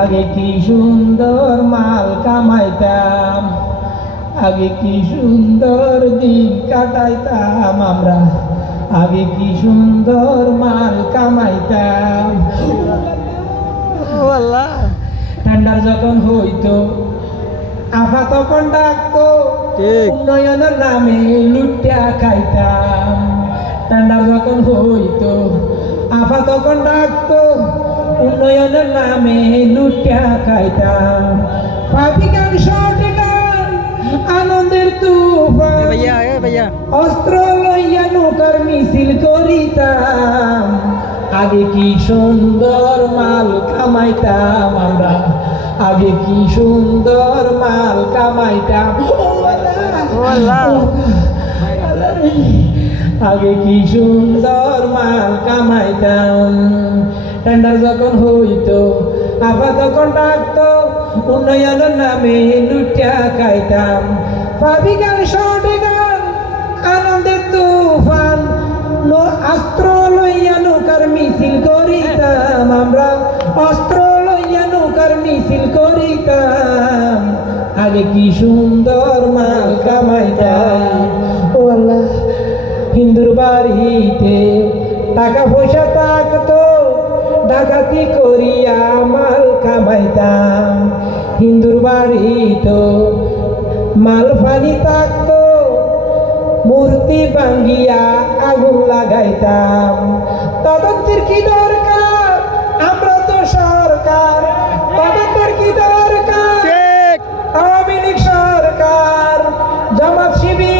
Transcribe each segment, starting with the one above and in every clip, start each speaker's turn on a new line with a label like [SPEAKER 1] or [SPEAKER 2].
[SPEAKER 1] আগে কি সুন্দর মাল কামাইতাম আগে কি সুন্দর দিন কাটাইতাম আমরা আগে কি সুন্দর মাল কামাইতাম ঠান্ডার যখন হইতো আফা তখন ডাকতো। উন্নয়নের নামে লুটিয়া খাইতাম ঠান্ডার যখন হইতো আফা তখন ডাকতো উন্নয়নের নামে লুটিয়া খাইতাম। পাপি গান শর্ট গান আনন্দের তুফান। অস্ত্র লইয়া নৌকার মিছিল করিতাম। আগে কি সুন্দর মাল কামাইতাম আমরা? আগে কি সুন্দর মাল কামাইতাম! আগে কি সুন্দর মাল কামাইতাম? টেন্ডার যখন হইতো আবার তখন ডাকতো উন্নয়নের নামে লুটিয়া খাইতাম পাবি গান শর্টে গান আনন্দের তুফান অস্ত্র লইয়া নৌকার মিছিল করিতাম আমরা অস্ত্র লইয়া নৌকার মিছিল করিতাম আগে কি সুন্দর মাল কামাইতাম ও আল্লাহ হিন্দুর বাড়িতে টাকা পয়সা ডাকাতি করিয়া মাল কামাইতাম। হিন্দুর বাড়িতে মাল পানি থাকতো। মূর্তি ভাঙ্গিয়া আগুন লাগাইতাম। তদন্তের কি দরকার? আমরা তো সরকার। তদন্তের কি দরকার? আওয়ামী লীগ সরকার জামাত শিবিরে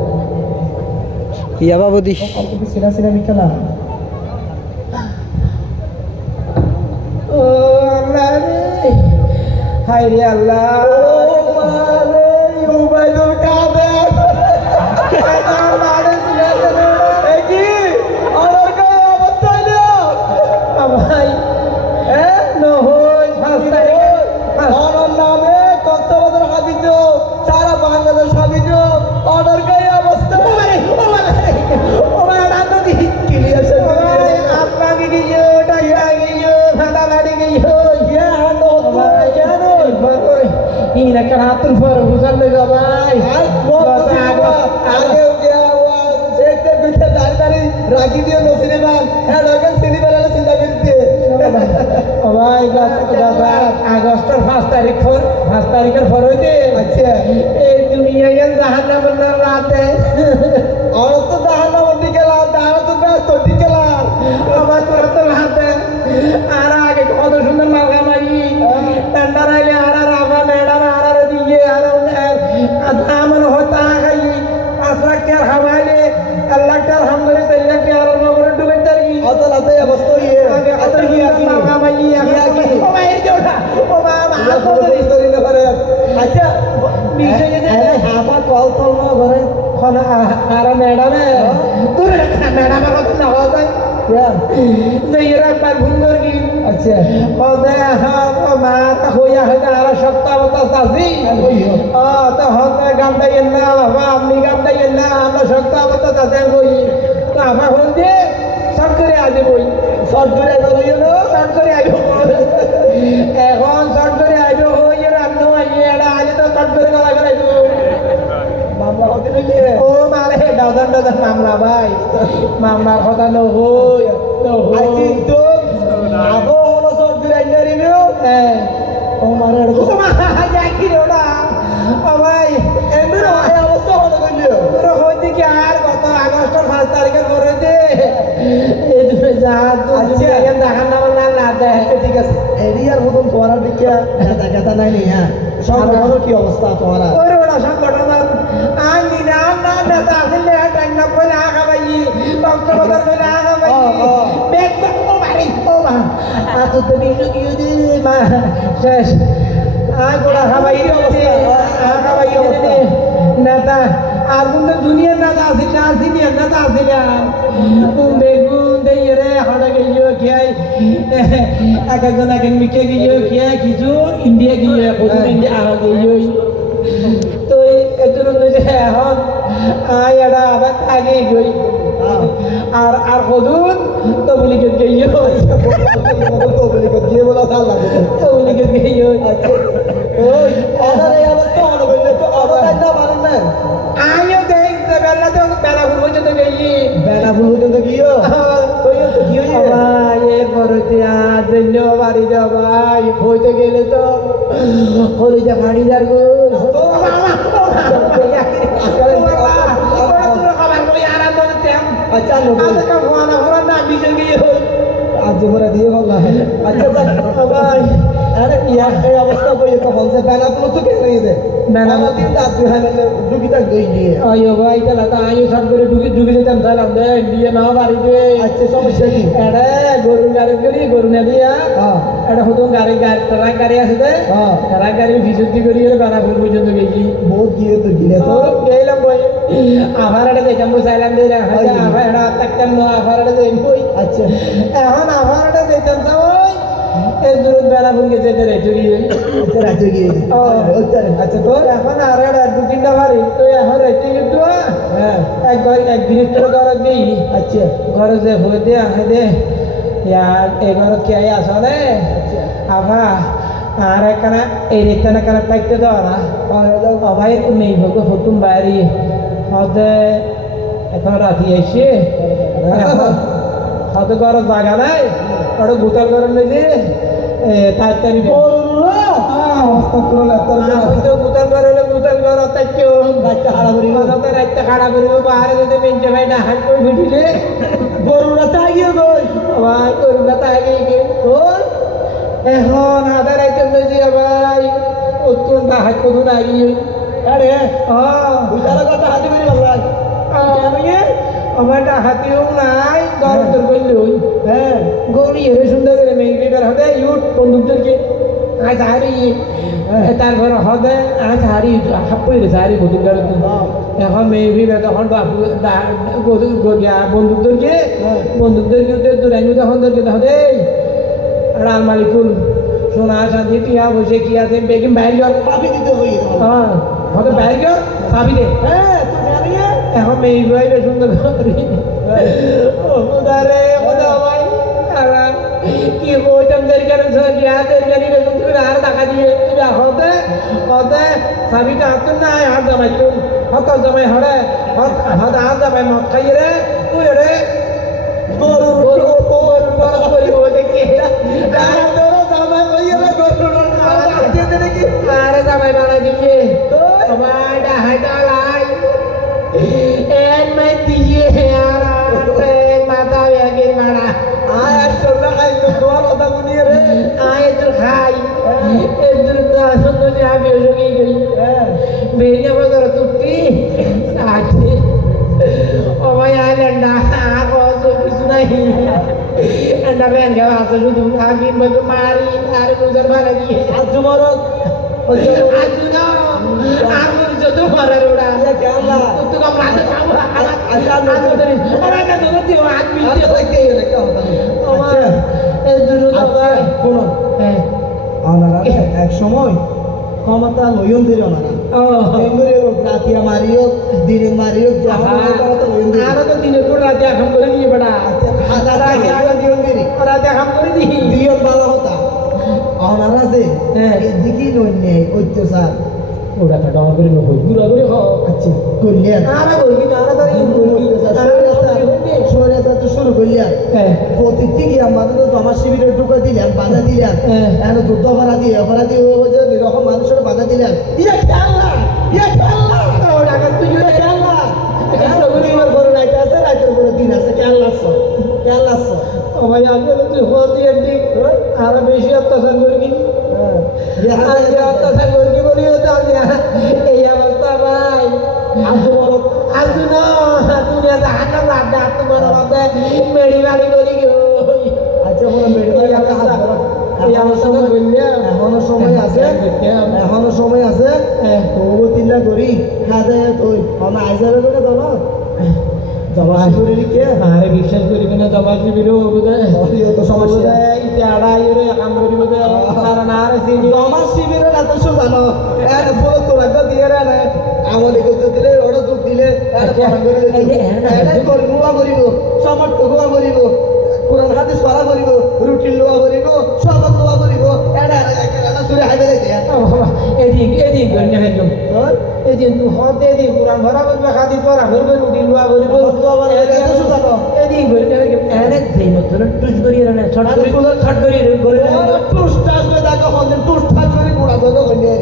[SPEAKER 2] বাবুদি
[SPEAKER 1] ও আল্লাহ হায় রে আল্লাহ। ইনা কার হাতুল ফর বুঝাল লাগা ভাই
[SPEAKER 3] দিয়ে নসিনে বান হ্যাঁ রাখেন সিনি বেলা চিন্তা করতে
[SPEAKER 1] ভাই দাদা আগস্টের পাঁচ তারিখ ফর পাঁচ তারিখের ফর হইতে
[SPEAKER 3] আচ্ছা
[SPEAKER 1] এই দুনিয়ায় জাহান নামের রাতে
[SPEAKER 3] আর তো দাহানা মন্দি গেলাম দাহানা তো ব্যস্ত ঠিক গেলাম
[SPEAKER 1] আমার তোরা তো হাতে আর আগে কত সুন্দর মালগা মারি ঠান্ডা রাইলে আর আর আবা ম্যাডাম আর আর দিয়ে আর আমার হতা খাই পাঁচ লাখ টাকার হামাইলে এক লাখ টাকার হাম ধরে চার লাখ টাকার আর নগরে ডুবে তারি
[SPEAKER 3] অত রাতে অবস্থা ইয়ে
[SPEAKER 1] আগে কত
[SPEAKER 3] আচ্ছা কি
[SPEAKER 1] সুন্দর মালগা মারি
[SPEAKER 3] কি কি?
[SPEAKER 1] ও ভাই এই জোড়া ও বাবা আর কত দিন
[SPEAKER 3] করি না পারে আচ্ছা
[SPEAKER 1] নিচে যেতে
[SPEAKER 3] হাফা কল তল না ঘরে
[SPEAKER 1] খন আর ম্যাডামে। দূরে ম্যাডামের কথা না হওয়া যায় যে এরা একবার ঘুম করি
[SPEAKER 3] আচ্ছা।
[SPEAKER 1] ওদে মা হইয়া হইতে আর সপ্তাহ মতো আসি ও তো হতে গামটা ইয়ে না বাবা আপনি গামটা ইয়ে না আমরা সপ্তাহ মতো আছে বই তো আমার হল দিয়ে শর্ট করে আজ বই।
[SPEAKER 3] সরকারি করিও
[SPEAKER 1] শর্ট করে আইব এখন শর্ট করে আইব হইয়ে রান্না আইয়ে এটা আজ তো শর্ট করে গলা করে আইব
[SPEAKER 3] মামলা হতে নাকি
[SPEAKER 1] ও মানে ডাউদান ডাউদান মামলা ভাই। মামলার কথা নহই।
[SPEAKER 3] আইছি
[SPEAKER 1] নহই
[SPEAKER 3] তো। আবো হলো আইনারি নিও
[SPEAKER 1] হ্যাঁ
[SPEAKER 3] ও
[SPEAKER 1] মা রে ওটা ও ভাই
[SPEAKER 3] এমনি এই অবস্থা হলো
[SPEAKER 1] তোর হইতে কি আর গত আগস্টের পাঁচ তারিখে করে দে। এই তুমি যা তো
[SPEAKER 3] আচ্ছা।
[SPEAKER 1] দেখার নাম না না
[SPEAKER 3] আচ্ছা ঠিক আছে। এরিয়ার মতন দেখিয়া নাই নি হ্যাঁ। সব কি অবস্থা তোমার
[SPEAKER 1] ওরে ওটা সংগঠন আমি না না নেতা আসলে টাইম না কইলে আগা ভাই কক্সবাজার কইলে আগা বাড়ি মা। তো ইউদি মা শেষ। আ গোড়া খাবাই ভাই নেতা আর কিন্তু দুনিয়ার নেতা আসিল না আসিল নেতা আসিল বেগুন দেই রে হড়ে গিয়ে খেয়াই। এক একজন এক এক মিকে গিয়ে খেয়াই কিছু ইন্ডিয়া গিয়ে ইন্ডিয়া আগে গিয়ে তো যে এখন আয় আবার আগে গই। আর আর হদুন তো বলি কে গইও
[SPEAKER 3] তো গিয়ে বলা তার লাগে।
[SPEAKER 1] তো গইও
[SPEAKER 3] ওই আমার এই অবস্থা করলে তো অবদান না পারেন না।
[SPEAKER 1] আয়ো দেখ বেলা তো বেলা ঘুরবো গই।
[SPEAKER 3] বেলা পর্যন্ত গিয়েও ওই তো কি হয়ে
[SPEAKER 1] ভাই হইতে গেলে তো। হলিতে ফাড়ি যার গো।
[SPEAKER 3] আচ্ছা নবী আজ ভরা দিয়ে বললা আচ্ছা
[SPEAKER 1] ভাই
[SPEAKER 3] আরে ইয়া এই অবস্থা কই তো বলছে বেলা ফুল তো কেন দে
[SPEAKER 1] বেলা ফুল-
[SPEAKER 3] দিন দাঁত দুই হাতে ডুবিটা গই দিয়ে।
[SPEAKER 1] আয়ো ভাই তাহলে তো আয়ো সব করে ঢুকে ঢুকে যেতাম তাহলে আমরা দিয়ে না বাড়িতে
[SPEAKER 3] আচ্ছা সমস্যা কি?
[SPEAKER 1] এটা গরু গাড়ি করি গরু না দিয়া।
[SPEAKER 3] হ্যাঁ।
[SPEAKER 1] এটা হতো গাড়ি ট্রাক গাড়ি আছে
[SPEAKER 3] হ্যাঁ
[SPEAKER 1] ট্রাক গাড়ি বিশুদ্ধি করি বেড়াপুর পর্যন্ত গেছি
[SPEAKER 3] বহুত গিয়ে তো গিলে তো
[SPEAKER 1] গেলাম বই আবার এটা দেখলাম চাইলাম যে আবার এটা তাকাম না আবার এটা দেখ বই
[SPEAKER 3] আচ্ছা
[SPEAKER 1] এখন আবার এটা দেখতাম ওই এই দূর বেড়াপুর গেছে এটা রেটু গিয়ে
[SPEAKER 3] আচ্ছা গিয়ে তো
[SPEAKER 1] এখন আর এটা দু তিনটা বাড়ি তো এখন রেটু কিন্তু
[SPEAKER 3] হ্যাঁ
[SPEAKER 1] এক ঘর এক জিনিস তোর ঘর গেই
[SPEAKER 3] আচ্ছা
[SPEAKER 1] ঘরে যে হয়ে দে আহে দে এই ঘর কে আসলে আভা আর একখানা এই রেখানা কানা পাইতে দেওয়া অভাই নেই হোক হতুম বাড়ি হতে এখন রাতি আইসি হতে ঘর জায়গা নাই ওটা গোটাল করে নিয়ে তার এখন আধার আইটেম লইছি ভাই অত্যন্ত হাত কদুন আগিয়ে
[SPEAKER 3] আরে
[SPEAKER 1] হ্যাঁ
[SPEAKER 3] বুঝার কথা হাতে বাবা
[SPEAKER 1] আমি আমার হাতিও নাই গরম তোর করলে
[SPEAKER 3] হ্যাঁ
[SPEAKER 1] গৌরী এর সুন্দর করে মেয়ে বের হতে ইউট বন্দুকদেরকে আজ হারি তারপর হদে আজ হারি হাপ্পই রে হারি বন্দুক ধরে এখন মেয়ে বিবে তখন বাপু বন্দুকদেরকে বন্দুকদেরকে দূরাই তখন ধরকে এই রাল মালিকুল সোনা শান্তি টিয়া বসে কি আছে বেগিন বাইর গর
[SPEAKER 3] পাবি দিতে হই
[SPEAKER 1] হ্যাঁ হতে বাইর গর চাবি দে।
[SPEAKER 3] হ্যাঁ
[SPEAKER 1] এখন মেয়ে বিয়ে সুন্দর করি। উদারে খোদা ভাই আরা কি কইতাম দেরকার গিয়া দেরকারি বেতন তুমি আর টাকা দিয়ে তুমি হতে হতে সাবিটা হাত না হাত জামাই তুই হত জামাই হরে হত হত হাত জামাই মদ আরে জামাই বানা দিয়ে
[SPEAKER 3] তো তোমার কথা শুনিয়ে রে
[SPEAKER 1] আয় তোর খাই এদের আনন্দ যে আমি ওসঙ্গে গই বেরিয়ে বাজার তুটি আছে ও ভাই আয় লেন্ডা আগ কিছু মারি আর দিয়ে
[SPEAKER 3] আজ তোমার
[SPEAKER 1] আজু না হ্যাঁ।
[SPEAKER 3] ওনারা এক সময় ক্ষমতা লইন দিল ওনারা রাতিয়া মারিও দিনে মারিও যেমন ক্ষমতা লইন দিল
[SPEAKER 1] আরও তো দিনের পর রাতে এখন করে দিয়ে বেড়া।
[SPEAKER 3] হাজার টাকা দিন দিন
[SPEAKER 1] রাতে এখন করে দিই।
[SPEAKER 3] দিয়ন বাবা হতা। ওনারা যে। এদিকে নই নেই অত্যাচার।
[SPEAKER 1] ওটা কাটা করে নকল দূরা করে হ।
[SPEAKER 3] আচ্ছা করলেন
[SPEAKER 1] আরে বলবি না আরে তোর
[SPEAKER 3] সরিয়া তো শুরু করলেন
[SPEAKER 1] হ্যাঁ।
[SPEAKER 3] প্রতিটি আমাদের তো জমা শিবিরে ঢুকা দিলেন বাধা দিলেন।
[SPEAKER 1] হ্যাঁ।
[SPEAKER 3] এখন যুদ্ধ অপরাধী অপরাধী হয়ে যে এরকম মানুষের বাধা ইয়া খেলনা ইয়া খেলনা।
[SPEAKER 1] তুই
[SPEAKER 3] ইয়া খেলনা। খেলনা। বলি আমার ঘরে রাইতে আছে রাইতের ঘরে দিন আছে। খেলনা সব খেলনা সব
[SPEAKER 1] ও ভাই আসলে তুই একদিক আরও বেশি অত্যাচার হতাশা অবস্থা ভাই।
[SPEAKER 3] আজ বড়
[SPEAKER 1] আজ না দুনিয়া জাহান্ন লাড্ডা আজ বড় হবে
[SPEAKER 3] মেড়ি বাড়ি করি আচ্ছা বড় মেড়ি
[SPEAKER 1] বাড়ি আমরা হাত ধরা
[SPEAKER 3] এখনও সময় আছে? এখনও সময় আছে? তবুও তিনটা করি। হাতে তুই আমার আইসারে করে ধরো জমা করে কে
[SPEAKER 1] আরে বিশ্বাস করিবি না জমা শিবির বোধহয়
[SPEAKER 3] তো সমস্যা।
[SPEAKER 1] ইতে আড়া ইরে কাম করিব আর না রে সিনি
[SPEAKER 3] জমা শিবিরে না তো জানো এর বলো তো দিয়ে রে না আমলে করতে দিলে ওটা যোগ দিলে এর
[SPEAKER 1] আচ্ছা, হ্যাঁ
[SPEAKER 3] এটা করিব করিব সমর্থ গোয়া করিব কোরআন হাদিস পড়া করিব রুটিন লোয়া করিব সবত লোয়া করিব এটা এটা সুরে হাইবে দিয়া
[SPEAKER 1] এদিক এদিক না একদম এদিন তুই হতে এদিক পুরান ভরা করবে খাদি তোরা করবে রুটি লুয়া করবে এদিক করি না এনে সেই মতো টুস করি না ছট করি ছট করি করে
[SPEAKER 3] টুস টাস করে দেখো হতে টুস টাস করে গোড়া ধরে কইলে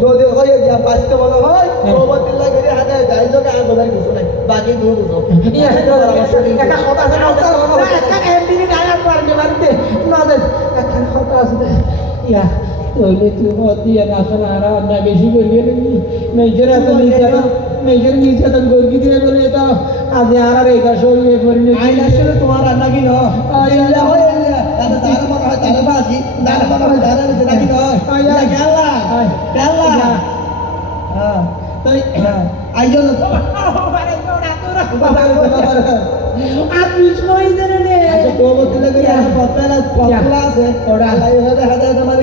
[SPEAKER 3] যদি হয় গিয়া পাঁচটা মনে হয় প্রবতিল্লা করে হাতে যাই যোগে আর বোঝার কিছু নাই বাকি দূর বুঝো
[SPEAKER 1] একটা কথা আছে না একটা এমডি ডায়াল পারবে মারতে না একটা কথা আছে ইয়া তোলে তুই হতি আর আসল আর না বেশি করিয়ে নি মেজর এত নির্যাতন মেজর নির্যাতন করি দিয়ে বলে তো আজ আর আর এটা সরিয়ে করিনি
[SPEAKER 3] আইন আসলে তোমার রান্না কি নয় ইল্লা হয় ইল্লা তাতে যারা মনে হয় তারা বাসি যারা মনে হয় তারা নিচে নাকি নয় ইল্লা কেল্লা কেল্লা হ্যাঁ
[SPEAKER 1] তাই
[SPEAKER 3] আইজন
[SPEAKER 1] আর বিশ মই দেনে নে
[SPEAKER 3] প্রবতিল্লা করে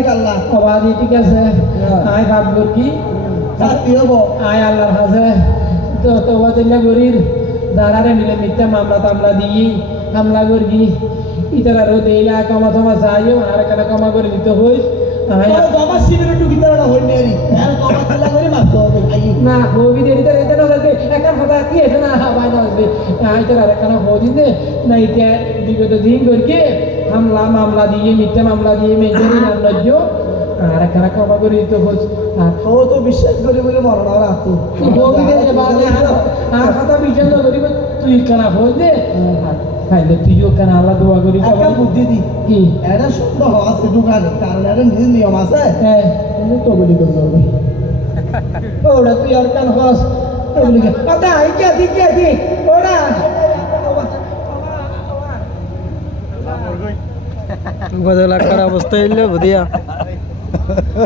[SPEAKER 3] কাল্লা
[SPEAKER 1] অবাদি ঠিক আছে। আয় ভাবব কি? আয় আল্লাহর তো তোবা গরির দাঁড়ারে মিলে মিথ্যা মামলা টামলা দিয়ে হামলা করি। ইতারা রোদ এইলা কমা সমা চাইও। আর কেন কমা করে দিতে হই
[SPEAKER 3] করে
[SPEAKER 1] তো বাই না আসবে। আয় তোরা একটা হদি দে না এটা বিগত দিন করকে হামলা মামলা দিয়ে মিথ্যা মামলা দিয়ে মেজরি নাম লজ্জ আর একটা কমা করে দিতে হই আর
[SPEAKER 3] ও তো বিশ্বাস করে বলে মরণ আর
[SPEAKER 1] কথা বিচার করিব তুই কানা হই দে খাইলে তুইও কানা আল্লাহ দোয়া করি
[SPEAKER 3] একটা বুদ্ধি দি।
[SPEAKER 1] কি?
[SPEAKER 3] এটা সন্দেহ আছে দোকানে কারণ এটা নিজের নিয়ম আছে।
[SPEAKER 1] হ্যাঁ।
[SPEAKER 3] তুমি তো বলি করতে হবে।
[SPEAKER 1] ওরা তুই আর কান হস ওগুলি আদা আইকে দি কে দি? ওরা।
[SPEAKER 2] বদলা করা অবস্থা হইল বুধিয়া?